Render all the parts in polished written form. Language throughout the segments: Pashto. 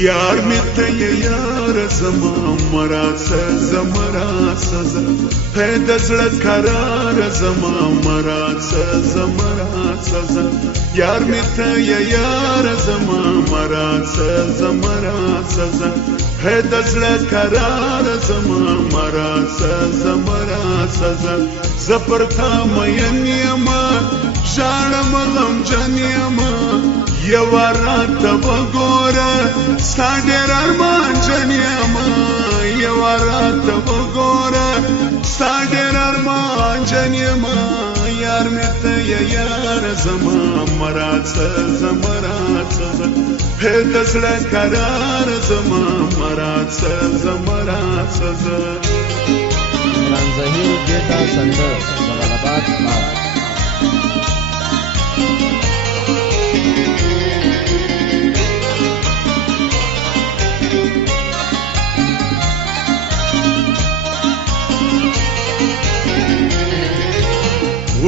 یار می ته یار زما مراسه زمرا سزا پیدا زړه قرار زما مراسه زمرا سزا یار می ته یار زما مراسه زمرا سزا پیدا زړه قرار زما مراسه زمرا سزا زپرتا مین یما ژړم غمجن یما یو رات وګوره ستا ډېر ارمان جن یما یو رات وګوره ستا ډېر ارمان جن یما یار مې ته یار زما مراسه زمراسه د زړه قرار زما مراسه زمراسه عمران ظهیر ګیټا سندر جلال آباد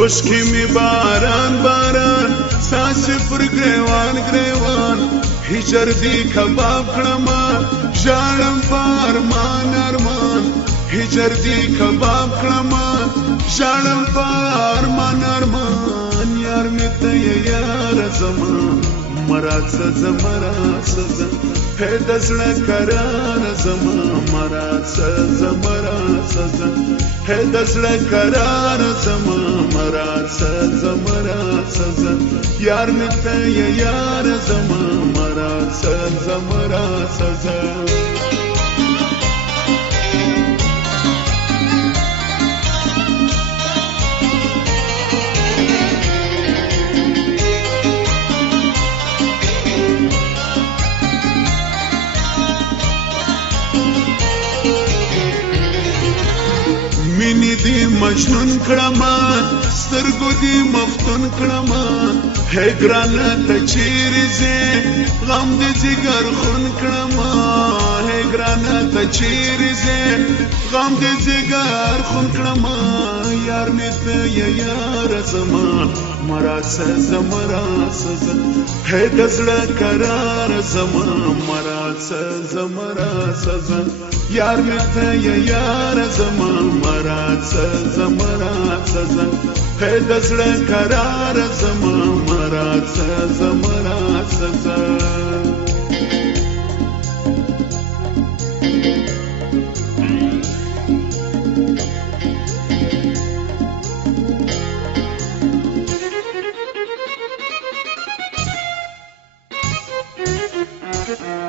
وشکی می باران باران ساسی پر گریوان گریوان هجر دی کباب کړما ژړم پارمان ارمان هجر دی کباب کړما ژړم پارمان ارمان یار می ته یار زما مراسه زمراسه د زړه قرار زما مراسه زمراسه د زړه قرار زما مراسه زمراسه یار می ته یار زما مراسه زمراسه مینی دی مجنون کړما سترګو دی مفتون کړما ہے ګرانه ته چیرې زه غم دې جګر خون کړما ہے ګرانه ته چیرې زه غم دې جګر خون کړما یار مې ته یار زما مراسه زمراسه ہے د زړه قرار زما مراسه زمراسه یار مې ته یار زما مراسه زمراسه ہے د زړه قرار زما مراسه زمراسه Thank you.